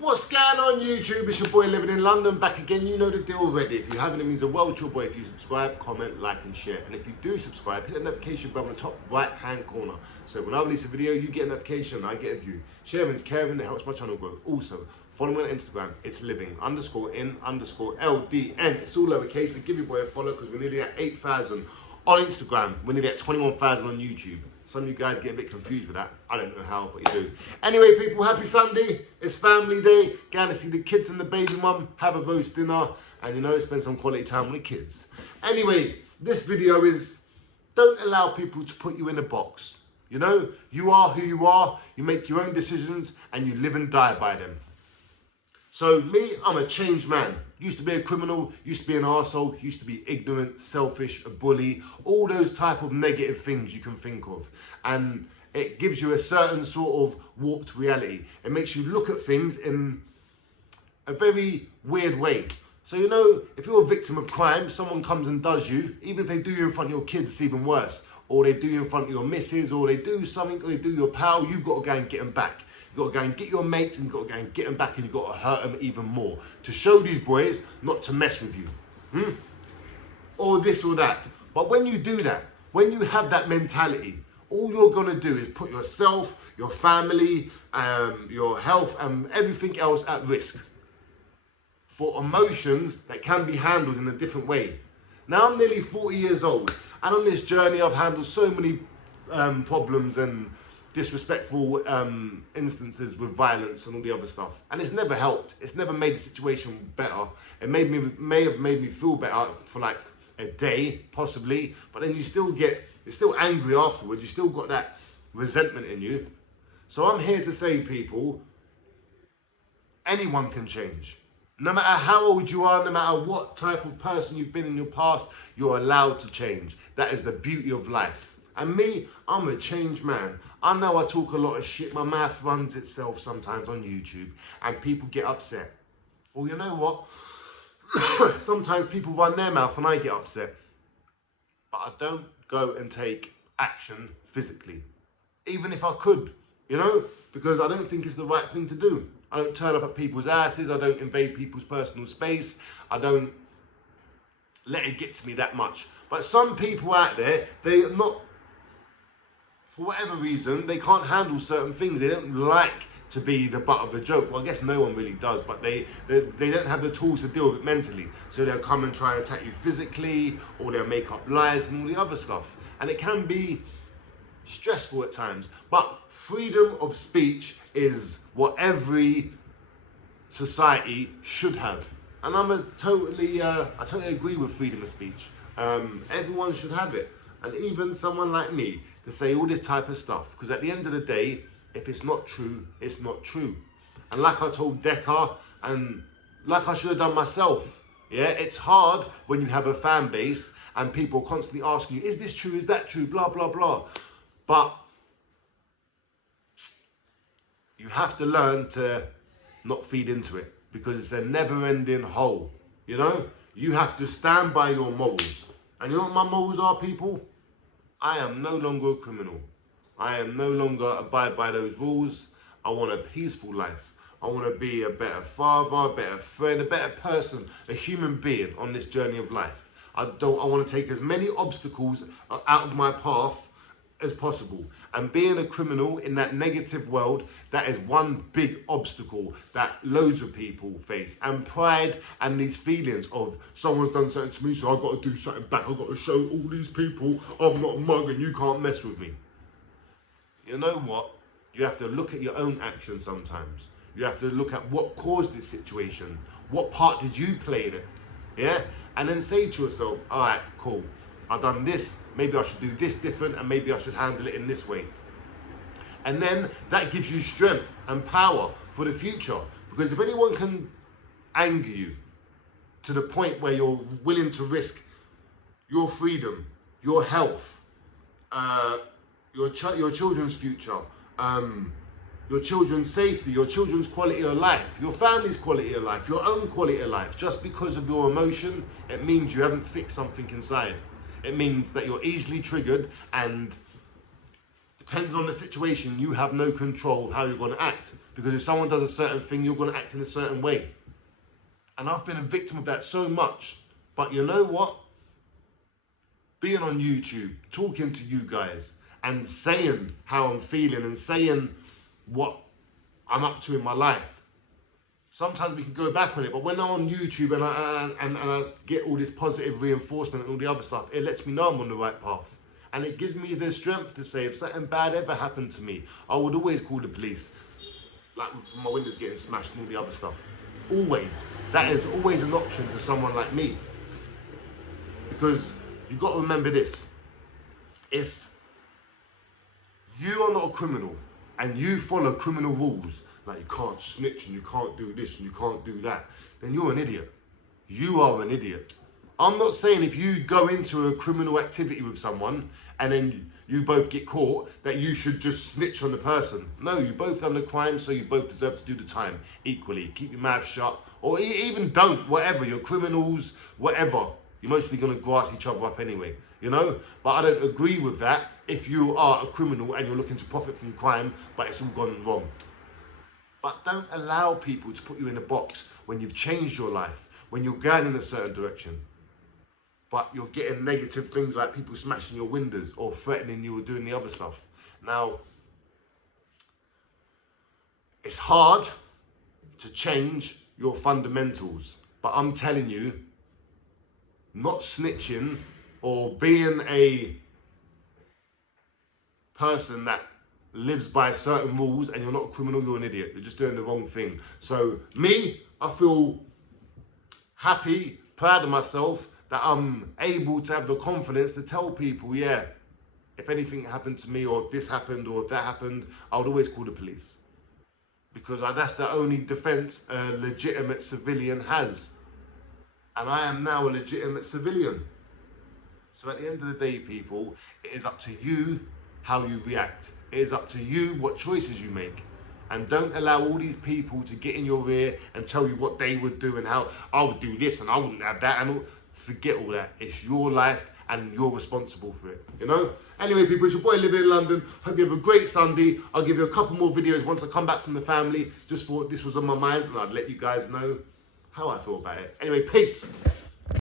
What's going on YouTube? It's your boy living in London, back again. You know the deal already. If you haven't, it means the world to your boy. If you subscribe, comment, like and share. And if you do subscribe, hit the notification bell in the top right hand corner. So when I release a video, you get a notification, I get a view. Sharing is caring, it helps my channel grow. Also, follow me on Instagram, it's living_in_LDN. It's all lowercase, so give your boy a follow because we're nearly at 8,000 on Instagram. We're nearly at 21,000 on YouTube. Some of you guys get a bit confused with that. I don't know how, but you do. Anyway, people, happy Sunday. It's family day. Going to see the kids and the baby mum, have a roast dinner, and, you know, spend some quality time with the kids. Anyway, this video is, don't allow people to put you in a box. You know, you are who you are, you make your own decisions, and you live and die by them. So me, I'm a changed man. Used to be a criminal, used to be an arsehole, used to be ignorant, selfish, a bully, all those type of negative things you can think of. And it gives you a certain sort of warped reality. It makes you look at things in a very weird way. So, you know, if you're a victim of crime, someone comes and does you, even if they do you in front of your kids, it's even worse. Or they do you in front of your missus, or they do something, or they do your pal, you've got to go and get them back. You've got to go and get your mates, and you've got to go and get them back, and you've got to hurt them even more. To show these boys not to mess with you. Or this or that. But when you do that, when you have that mentality, all you're going to do is put yourself, your family, your health, and everything else at risk for emotions that can be handled in a different way. Now I'm nearly 40 years old, and on this journey I've handled so many problems and disrespectful instances with violence and all the other stuff, and it's never helped. It's never made the situation better. It may have made me feel better for like a day possibly, but then you're still angry afterwards. You still got that resentment in you. So I'm here to say, people, anyone can change. No matter how old you are, no matter what type of person you've been in your past, you're allowed to change. That is the beauty of life. And me, I'm a changed man. I know I talk a lot of shit. My mouth runs itself sometimes on YouTube and people get upset. Well, you know what? Sometimes people run their mouth and I get upset. But I don't go and take action physically. Even if I could, you know? Because I don't think it's the right thing to do. I don't turn up at people's asses. I don't invade people's personal space. I don't let it get to me that much. But some people out there, they are not, for whatever reason, they can't handle certain things. They don't like to be the butt of a joke. Well, I guess no one really does, but they don't have the tools to deal with it mentally. So they'll come and try and attack you physically, or they'll make up lies and all the other stuff. And it can be stressful at times. But freedom of speech is what every society should have. And I totally agree with freedom of speech. Everyone should have it. And even someone like me to say all this type of stuff. Because at the end of the day, if it's not true, it's not true. And like I told Decker, and like I should have done myself, yeah, it's hard when you have a fan base and people constantly asking you, is this true, is that true, blah, blah, blah. But you have to learn to not feed into it, because it's a never-ending hole, you know? You have to stand by your morals. And you know what my morals are, people? I am no longer a criminal. I am no longer abide by those rules. I want a peaceful life. I want to be a better father, a better friend, a better person, a human being on this journey of life. I want to take as many obstacles out of my path as possible. And being a criminal in that negative world, that is one big obstacle that loads of people face. And pride and these feelings of someone's done something to me, so I've got to do something back. I've got to show all these people I'm not a mug and you can't mess with me. You know what? You have to look at your own actions sometimes. You have to look at what caused this situation. What part did you play in it? Yeah? And then say to yourself, all right, cool. I've done this, maybe I should do this different, and maybe I should handle it in this way. And then that gives you strength and power for the future. Because if anyone can anger you to the point where you're willing to risk your freedom, your health, your children's future, your children's safety, your children's quality of life, your family's quality of life, your own quality of life, just because of your emotion, it means you haven't fixed something inside. It means that you're easily triggered, and depending on the situation, you have no control of how you're going to act. Because if someone does a certain thing, you're going to act in a certain way. And I've been a victim of that so much. But you know what? Being on YouTube, talking to you guys, and saying how I'm feeling and saying what I'm up to in my life. Sometimes we can go back on it, but when I'm on YouTube and I get all this positive reinforcement and all the other stuff, it lets me know I'm on the right path. And it gives me the strength to say if something bad ever happened to me, I would always call the police. Like my windows getting smashed and all the other stuff. Always. That is always an option to someone like me. Because you've got to remember this. If you are not a criminal and you follow criminal rules, like you can't snitch and you can't do this and you can't do that, then you're an idiot. You are an idiot. I'm not saying if you go into a criminal activity with someone and then you both get caught, that you should just snitch on the person. No, you both done the crime, so you both deserve to do the time equally. Keep your mouth shut, or even don't, whatever. You're criminals, whatever. You're mostly going to grass each other up anyway, you know? But I don't agree with that if you are a criminal and you're looking to profit from crime, but it's all gone wrong. But don't allow people to put you in a box when you've changed your life, when you're going in a certain direction. But you're getting negative things like people smashing your windows or threatening you or doing the other stuff. Now, it's hard to change your fundamentals, but I'm telling you, not snitching or being a person that lives by certain rules and you're not a criminal, you're an idiot. You're just doing the wrong thing. So me, I feel happy, proud of myself that I'm able to have the confidence to tell people, yeah, if anything happened to me or if this happened or if that happened, I would always call the police. Because that's the only defense a legitimate civilian has. And I am now a legitimate civilian. So at the end of the day, people, it is up to you how you react. It is up to you what choices you make. And don't allow all these people to get in your ear and tell you what they would do and how I would do this and I wouldn't have that. And all. Forget all that. It's your life and you're responsible for it, you know? Anyway, people, it's your boy living in London. Hope you have a great Sunday. I'll give you a couple more videos once I come back from the family. Just thought this was on my mind and I'd let you guys know how I thought about it. Anyway, peace.